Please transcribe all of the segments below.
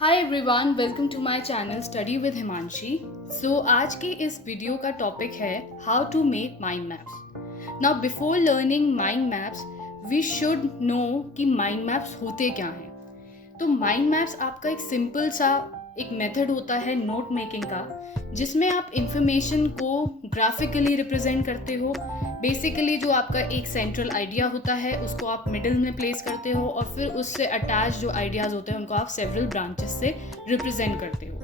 Hi everyone, welcome to my channel study with Himanshi. So आज के इस वीडियो का टॉपिक है how to make mind maps. Now before learning mind maps we should know कि mind maps होते क्या हैं। तो माइंड मैप्स आपका एक सिंपल सा एक मेथड होता है नोट मेकिंग का, जिसमें आप इंफॉर्मेशन को ग्राफिकली रिप्रेजेंट करते हो। बेसिकली जो आपका एक सेंट्रल आइडिया होता है उसको आप मिडिल में प्लेस करते हो और फिर उससे अटैच जो आइडियाज़ होते हैं उनको आप सेवरल ब्रांचेस से रिप्रेजेंट करते हो।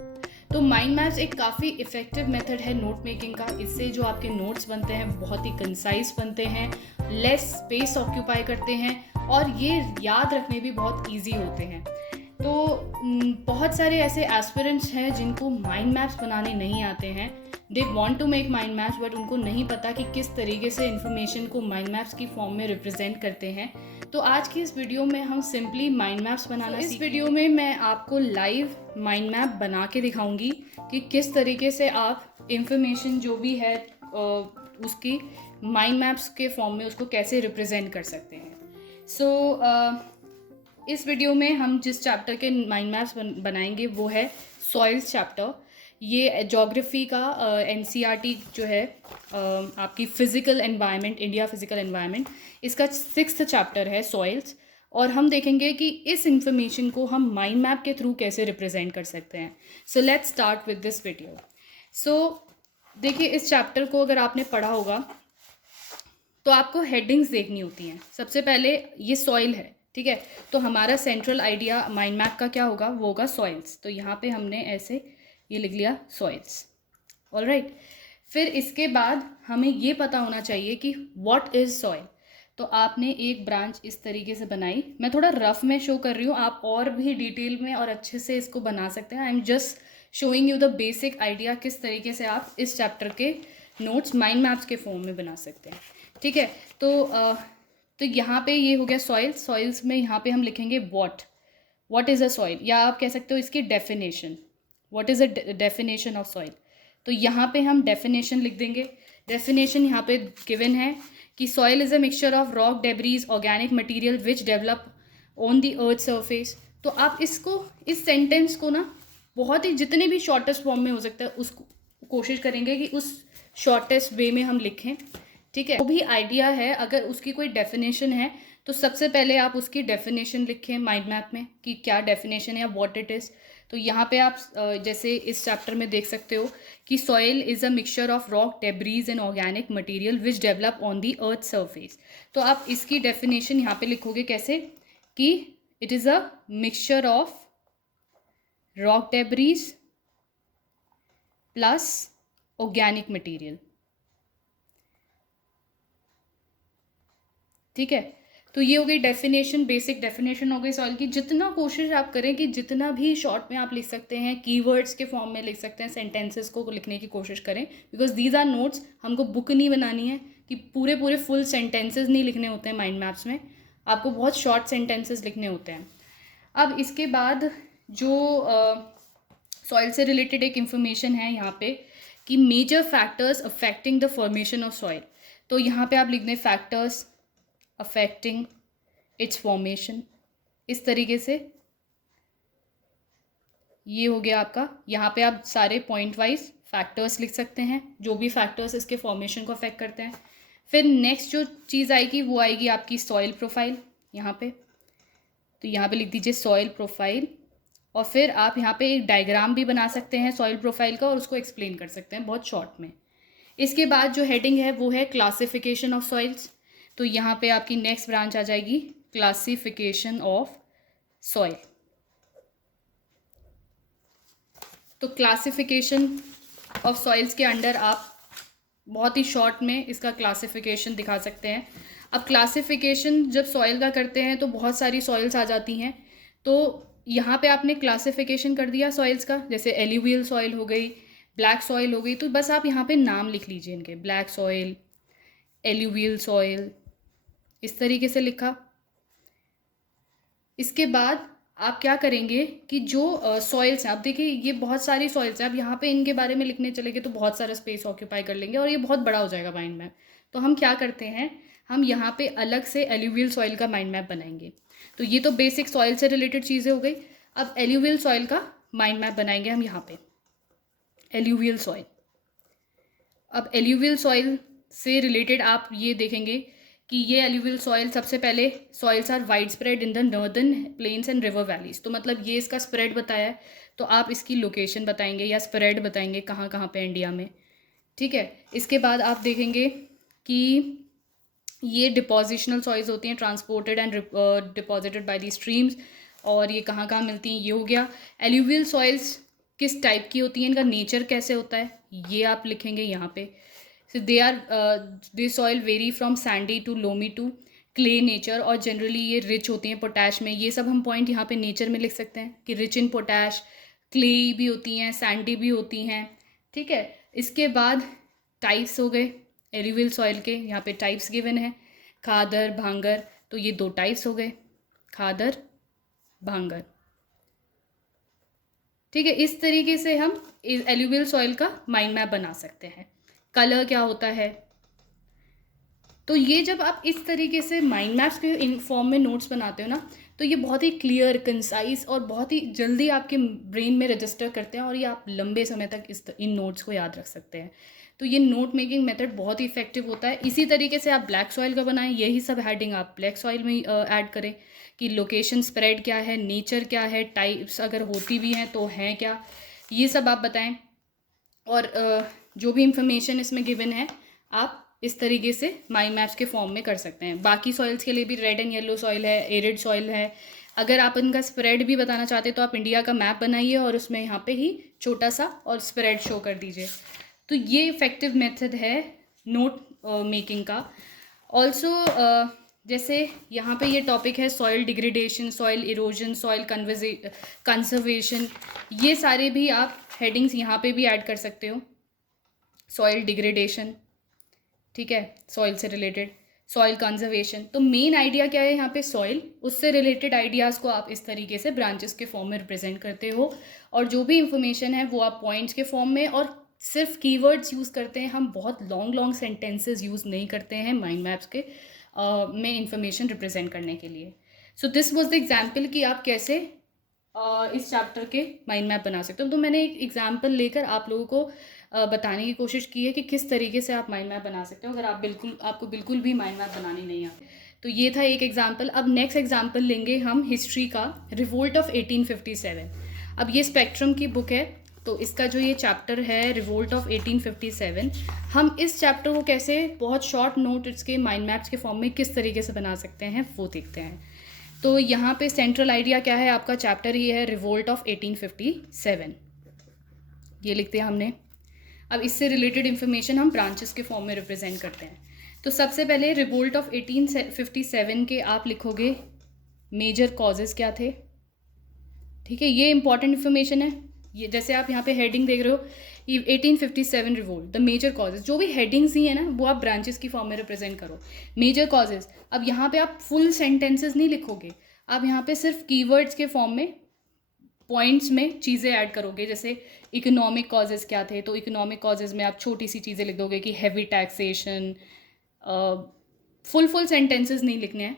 तो माइंड मैप्स एक काफ़ी इफेक्टिव मेथड है नोट मेकिंग का। इससे जो आपके नोट्स बनते हैं बहुत ही कंसाइज बनते हैं, लेस स्पेस ऑक्यूपाई करते हैं और ये याद रखने भी बहुत ईजी होते हैं। तो बहुत सारे ऐसे एस्पिरेंट्स हैं जिनको माइंड मैप्स बनाने नहीं आते हैं। They want to make mind maps but उनको नहीं पता कि किस तरीके से इन्फॉर्मेशन को माइंड मैप्स की फॉर्म में रिप्रेजेंट करते हैं। तो आज की इस वीडियो में हम सिंपली माइंड मैप्स बनाना इस वीडियो में मैं आपको लाइव माइंड मैप बना के दिखाऊंगी कि किस तरीके से आप इंफॉर्मेशन जो भी है उसकी माइंड मैप्स के फॉर्म में उसको कैसे रिप्रेजेंट कर सकते हैं। इस वीडियो में हम जिस चैप्टर के माइंड मैप्स बनाएंगे वो है सॉइल्स चैप्टर। ये ज्योग्राफी का एनसीईआरटी जो है आपकी physical environment, India physical environment, इसका 6th चैप्टर है सॉइल्स। और हम देखेंगे कि इस इंफॉर्मेशन को हम माइंड मैप के थ्रू कैसे रिप्रेजेंट कर सकते हैं। So let's start with this video. So देखिए, इस चैप्टर को अगर आपने पढ़ा होगा तो आपको हेडिंग्स देखनी होती हैं। सबसे पहले ये सॉइल है, ठीक है। तो हमारा सेंट्रल आइडिया माइंड मैप का क्या होगा, वो होगा सॉइल्स। तो यहाँ पे हमने ऐसे ये लिख लिया सॉइल्स, ऑलराइट। फिर इसके बाद हमें ये पता होना चाहिए कि व्हाट इज़ सॉइल। तो आपने एक ब्रांच इस तरीके से बनाई। मैं थोड़ा रफ में शो कर रही हूँ, आप और भी डिटेल में और अच्छे से इसको बना सकते हैं। I am just showing you the basic idea किस तरीके से आप इस चैप्टर के नोट्स माइंड मैप्स के फॉर्म में बना सकते हैं, ठीक है। तो यहाँ पे ये हो गया सॉइल्स। सॉइल्स में यहाँ पे हम लिखेंगे व्हाट इज़ अ सॉइल, या आप कह सकते हो इसकी definition, what is a definition of soil. तो यहाँ पे हम डेफिनेशन लिख देंगे। डेफिनेशन यहाँ पे गिवन है कि soil is a mixture of rock, debris, organic material which develop on the earth surface. तो आप इसको, इस सेंटेंस को ना बहुत ही जितने भी शॉर्टेस्ट फॉर्म में हो सकता है उसको कोशिश करेंगे कि उस शॉर्टेस्ट वे में हम लिखें, ठीक है। वो भी आइडिया है, अगर उसकी कोई डेफिनेशन है तो सबसे पहले आप उसकी डेफिनेशन लिखें माइंड मैप में कि क्या डेफिनेशन है या व्हाट इट इज़। तो यहाँ पे आप जैसे इस चैप्टर में देख सकते हो कि soil is a mixture of rock, debris and organic material which develop on the earth surface. तो आप इसकी डेफिनेशन यहाँ पे लिखोगे कैसे कि it is a mixture of rock debris plus organic material, ठीक है। तो ये हो गई डेफिनेशन, बेसिक डेफिनेशन हो गई सॉइल की। जितना कोशिश आप करें कि जितना भी शॉर्ट में आप लिख सकते हैं, कीवर्ड्स के फॉर्म में लिख सकते हैं, सेंटेंसेस को लिखने की कोशिश करें, बिकॉज दीज आर नोट्स। हमको बुक नहीं बनानी है कि पूरे पूरे फुल सेंटेंसेस नहीं लिखने होते हैं माइंड मैप्स में, आपको बहुत शॉर्ट सेंटेंसेस लिखने होते हैं। अब इसके बाद जो सॉइल से रिलेटेड एक इन्फॉर्मेशन है यहाँ पे कि major factors affecting the formation of soil. तो यहाँ पे आप लिख दें फैक्टर्स अफेक्टिंग इट्स फॉर्मेशन, इस तरीके से। ये हो गया आपका। यहाँ पे आप सारे पॉइंट वाइज फैक्टर्स लिख सकते हैं, जो भी फैक्टर्स इसके फॉर्मेशन को अफेक्ट करते हैं। फिर नेक्स्ट जो चीज़ आएगी वो आएगी आपकी सॉइल प्रोफाइल यहाँ पे। तो यहाँ पे लिख दीजिए सॉइल प्रोफाइल, और फिर आप यहाँ पे एक डायग्राम भी बना सकते हैं सॉइल प्रोफाइल का और उसको एक्सप्लेन कर सकते हैं बहुत शॉर्ट में। इसके बाद जो हेडिंग है वो है क्लासिफिकेशन ऑफ सॉइल्स। तो यहाँ पे आपकी नेक्स्ट ब्रांच आ जाएगी क्लासिफिकेशन ऑफ सॉइल। तो क्लासिफिकेशन ऑफ सॉइल्स के अंडर आप बहुत ही शॉर्ट में इसका क्लासिफिकेशन दिखा सकते हैं। अब क्लासिफिकेशन जब सॉइल का करते हैं तो बहुत सारी सॉइल्स आ जाती हैं। तो यहाँ पे आपने क्लासिफिकेशन कर दिया सॉइल्स का, जैसे एल्यूवियल सॉइल हो गई, ब्लैक सॉइल हो गई। तो बस आप यहाँ पे नाम लिख लीजिए इनके, ब्लैक सॉइल, एल्यूवियल सॉइल, इस तरीके से लिखा। इसके बाद आप क्या करेंगे कि जो सॉइल्स हैं, आप देखिए ये बहुत सारी सॉइल्स हैं, अब यहाँ पे इनके बारे में लिखने चलेंगे तो बहुत सारा स्पेस ऑक्यूपाई कर लेंगे और ये बहुत बड़ा हो जाएगा माइंड मैप। तो हम क्या करते हैं, हम यहाँ पे अलग से एल्यूवियल सॉइल का माइंड मैप बनाएंगे। तो ये तो बेसिक सॉइल से रिलेटेड चीज़ें हो गई। अब एल्यूवियल सॉइल का माइंड मैप बनाएंगे हम यहाँ पे। एल्यूवियल सॉइल, अब एल्यूवियल सॉइल से रिलेटेड आप ये देखेंगे कि ये एल्यूवियल सॉइल, सबसे पहले soils are wide spread in the northern plains and river valleys. तो मतलब ये इसका स्प्रेड बताया है, तो आप इसकी लोकेशन बताएंगे या स्प्रेड बताएंगे कहाँ कहाँ पे इंडिया में, ठीक है। इसके बाद आप देखेंगे कि ये डिपोजिशनल सॉइल्स होती हैं, transported and deposited by the streams, और ये कहाँ कहाँ मिलती हैं, ये हो गया। एल्यूवियल सॉइल्स किस टाइप की होती हैं, इनका नेचर कैसे होता है, ये आप लिखेंगे यहाँ पे। So they soil vary from sandy to loamy to clay nature, और जनरली ये रिच होती हैं पोटैश में। ये सब हम पॉइंट यहाँ पे नेचर में लिख सकते हैं कि रिच इन पोटैश, क्ले भी होती हैं, सैंडी भी होती हैं, ठीक है। इसके बाद टाइप्स हो गए एल्यूवियल सॉइल के, यहाँ पे टाइप्स गिवन है, खादर, भांगर, तो ये 2 टाइप्स हो गए, खादर, भांगर, ठीक है। इस तरीके से हम एल्यूवियल सॉइल का माइंड मैप बना सकते हैं। कलर क्या होता है, तो ये जब आप इस तरीके से माइंड मैप्स के इन फॉर्म में नोट्स बनाते हो ना, तो ये बहुत ही क्लियर, कंसाइज और बहुत ही जल्दी आपके ब्रेन में रजिस्टर करते हैं, और ये आप लंबे समय तक इन नोट्स को याद रख सकते हैं। तो ये नोट मेकिंग मेथड बहुत ही इफेक्टिव होता है। इसी तरीके से आप ब्लैक सॉइल का बनाएं, यही सब हेडिंग आप ब्लैक सॉइल में ऐड करें कि लोकेशन, स्प्रेड क्या है, नेचर क्या है, टाइप्स अगर होती भी हैं तो हैं क्या, ये सब आप बताएं। और जो भी इंफॉर्मेशन इसमें गिवन है आप इस तरीके से माइंड मैप्स के फॉर्म में कर सकते हैं। बाकी सॉइल्स के लिए भी रेड एंड येलो सॉइल है, एरिड सॉइल है। अगर आप इनका स्प्रेड भी बताना चाहते हैं तो आप इंडिया का मैप बनाइए और उसमें यहाँ पे ही छोटा सा और स्प्रेड शो कर दीजिए। तो ये इफ़ेक्टिव मेथड है नोट मेकिंग का। ऑल्सो जैसे यहाँ पे ये टॉपिक है soil degradation, soil erosion, soil conservation, ये सारे भी आप हेडिंग्स यहाँ पे भी ऐड कर सकते हो। सॉइल डिग्रेडेशन, ठीक है, सॉइल से रिलेटेड, सॉइल कंजर्वेशन। तो मेन आइडिया क्या है यहाँ पे, सॉइल, उससे रिलेटेड आइडियाज़ को आप इस तरीके से ब्रांचेस के फॉर्म में रिप्रेजेंट करते हो, और जो भी इंफॉर्मेशन है वो आप पॉइंट्स के फॉर्म में, और सिर्फ कीवर्ड्स यूज़ करते हैं हम, बहुत लॉन्ग सेंटेंसेस यूज़ नहीं करते हैं माइंड मैप्स के में इंफॉर्मेशन रिप्रेजेंट करने के लिए। So this was the example कि आप कैसे इस चैप्टर के माइंड मैप बना सकते हो। तो मैंने एक एग्जांपल लेकर आप लोगों को बताने की कोशिश की है कि किस तरीके से आप माइंड मैप बना सकते हो अगर आपको बिल्कुल भी माइंड मैप बनाने नहीं आते। तो ये था एक एग्जांपल। अब नेक्स्ट एग्जांपल लेंगे हम हिस्ट्री का, रिवोल्ट ऑफ 1857। अब ये स्पेक्ट्रम की बुक है, तो इसका जो ये चैप्टर है रिवोल्ट ऑफ 1857, हम इस चैप्टर को कैसे बहुत शॉर्ट नोट इसके माइंड मैप्स के फॉर्म में किस तरीके से बना सकते हैं वो देखते हैं। तो यहाँ पे सेंट्रल आइडिया क्या है, आपका चैप्टर ये है रिवोल्ट ऑफ 1857, ये लिखते हैं हमने। अब इससे रिलेटेड इन्फॉर्मेशन हम ब्रांचेस के फॉर्म में रिप्रेजेंट करते हैं। तो सबसे पहले रिवोल्ट ऑफ 1857 के आप लिखोगे मेजर कॉजेज़ क्या थे, ठीक है, ये इंपॉर्टेंट इन्फॉर्मेशन है। ये जैसे आप यहाँ पे हेडिंग देख रहे हो, ये 1857 रिवोल्ट, द मेजर कॉजेज, जो भी हेडिंग्स ही है ना वो आप ब्रांचेस की फॉर्म में रिप्रेजेंट करो, मेजर कॉजेज। अब यहाँ पे आप फुल सेंटेंसेस नहीं लिखोगे, आप यहाँ पे सिर्फ कीवर्ड्स के फॉर्म में पॉइंट्स में चीज़ें ऐड करोगे। जैसे इकोनॉमिक कॉजेज क्या थे, तो इकोनॉमिक कॉजेज में आप छोटी सी चीज़ें लिख दोगे कि हैवी टैक्सेशन। फुल सेंटेंसेस नहीं लिखने हैं,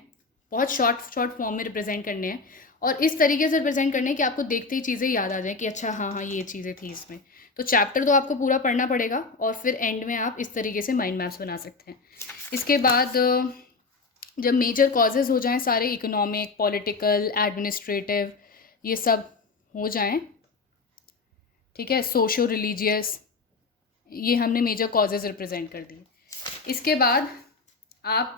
बहुत शॉर्ट फॉर्म में रिप्रेजेंट करने हैं, और इस तरीके से रिप्रेजेंट करने कि आपको देखते ही चीज़ें याद आ जाए कि अच्छा हाँ ये चीज़ें थी इसमें। तो चैप्टर तो आपको पूरा पढ़ना पड़ेगा, और फिर एंड में आप इस तरीके से माइंड मैप्स बना सकते हैं। इसके बाद जब मेजर कॉजेज़ हो जाएं सारे, इकोनॉमिक, पॉलिटिकल, एडमिनिस्ट्रेटिव, ये सब हो जाएं, ठीक है, सोशो रिलीजियस, ये हमने मेजर कॉजेज़ रिप्रेजेंट कर दिए। इसके बाद आप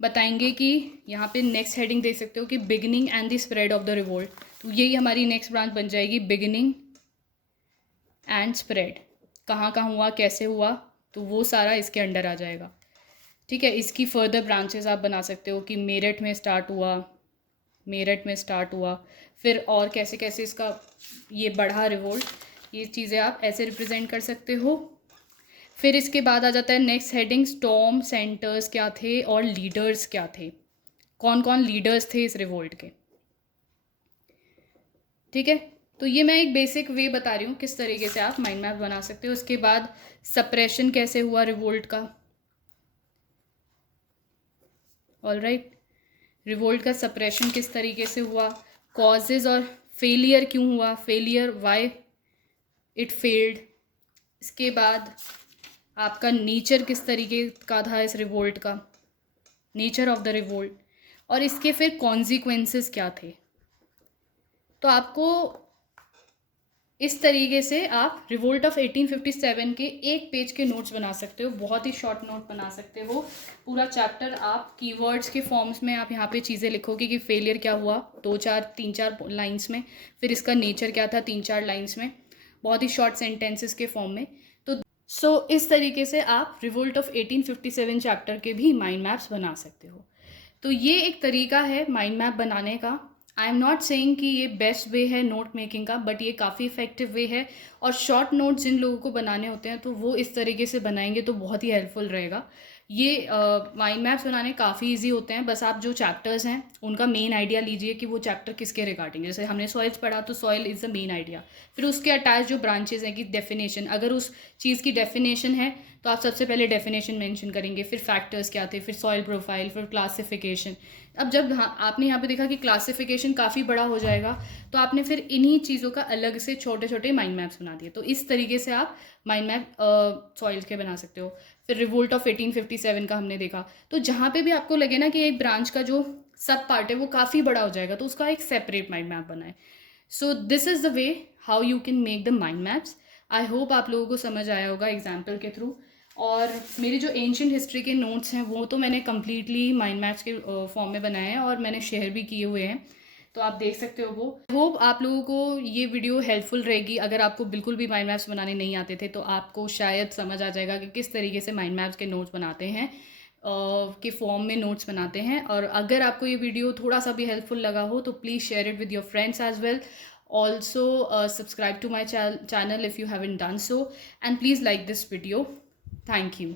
बताएंगे कि यहाँ पे नेक्स्ट हेडिंग दे सकते हो कि beginning and the spread of the revolt. तो यही हमारी नेक्स्ट ब्रांच बन जाएगी, बिगिनिंग एंड स्प्रेड, कहाँ कहाँ हुआ, कैसे हुआ, तो वो सारा इसके अंडर आ जाएगा, ठीक है। इसकी फर्दर ब्रांचेस आप बना सकते हो कि मेरठ में स्टार्ट हुआ, फिर और कैसे कैसे इसका ये बढ़ा रिवोल्ट, ये चीज़ें आप ऐसे रिप्रेजेंट कर सकते हो। फिर इसके बाद आ जाता है नेक्स्ट हेडिंग, स्टॉर्म सेंटर्स क्या थे और लीडर्स क्या थे, कौन कौन लीडर्स थे इस रिवोल्ट के, ठीक है। तो ये मैं एक बेसिक वे बता रही हूँ किस तरीके से आप माइंड मैप बना सकते हो। उसके बाद सप्रेशन कैसे हुआ रिवोल्ट का, ऑलराइट, रिवोल्ट का सप्रेशन किस तरीके से हुआ, कॉजेज़ और फेलियर क्यों हुआ, फेलियर वाई इट फेल्ड। इसके बाद आपका नेचर किस तरीके का था इस रिवोल्ट का, नेचर ऑफ द रिवोल्ट, और इसके फिर कॉन्सिक्वेंसेस क्या थे। तो आपको इस तरीके से आप रिवोल्ट ऑफ 1857 के एक पेज के नोट्स बना सकते हो, बहुत ही शॉर्ट नोट बना सकते हो। पूरा चैप्टर आप कीवर्ड्स के फॉर्म्स में आप यहाँ पे चीज़ें लिखोगे कि फेलियर क्या हुआ 3-4 लाइंस में, फिर इसका नेचर क्या था 3-4 लाइंस में, बहुत ही शॉर्ट सेंटेंसेस के फॉर्म में। तो इस तरीके से आप रिवोल्ट ऑफ 1857 चैप्टर के भी माइंड मैप्स बना सकते हो। तो ये एक तरीका है माइंड मैप बनाने का। आई एम नॉट सेइंग कि ये बेस्ट वे है नोट मेकिंग का, बट ये काफ़ी इफेक्टिव वे है। और शॉर्ट नोट्स जिन लोगों को बनाने होते हैं तो वो इस तरीके से बनाएंगे तो बहुत ही हेल्पफुल रहेगा। ये माइंड मैप्स बनाने काफ़ी इजी होते हैं, बस आप जो चैप्टर्स हैं उनका मेन आइडिया लीजिए कि वो चैप्टर किसके रिगार्डिंग। जैसे हमने सॉइल्स पढ़ा तो soil is the main idea, फिर उसके अटैच जो ब्रांचेज हैं कि डेफिनेशन, अगर उस चीज़ की डेफिनेशन है तो आप सबसे पहले डेफिनेशन मेंशन करेंगे, फिर फैक्टर्स क्या थे, फिर सॉइल प्रोफाइल, फिर क्लासिफिकेशन। अब जब आपने यहाँ पे देखा कि क्लासिफिकेशन काफ़ी बड़ा हो जाएगा तो आपने फिर इन्हीं चीज़ों का अलग से छोटे छोटे माइंड मैप्स बना दिए। तो इस तरीके से आप माइंड मैप सॉइल्स के बना सकते हो। फिर रिवोल्ट ऑफ 1857 का हमने देखा, तो जहाँ पे भी आपको लगे ना कि एक ब्रांच का जो सब पार्ट है वो काफ़ी बड़ा हो जाएगा तो उसका एक सेपरेट माइंड मैप बनाए। So this is the way how you can make the mind maps. I hope आप लोगों को समझ आया होगा एग्जाम्पल के थ्रू। और मेरी जो एंशियंट हिस्ट्री के नोट्स हैं वो तो मैंने कम्प्लीटली माइंड मैप्स के फॉर्म में बनाए हैं और मैंने शेयर भी किए हुए हैं, तो आप देख सकते हो वो। होप आप लोगों को ये वीडियो हेल्पफुल रहेगी। अगर आपको बिल्कुल भी माइंड मैप्स बनाने नहीं आते थे तो आपको शायद समझ आ जाएगा कि किस तरीके से माइंड मैप्स के नोट्स बनाते हैं, के फॉर्म में नोट्स बनाते हैं। और अगर आपको ये वीडियो थोड़ा सा भी हेल्पफुल लगा हो तो please share it with your friends as well. Also subscribe to my channel if you haven't done so, and please like this video. Thank you.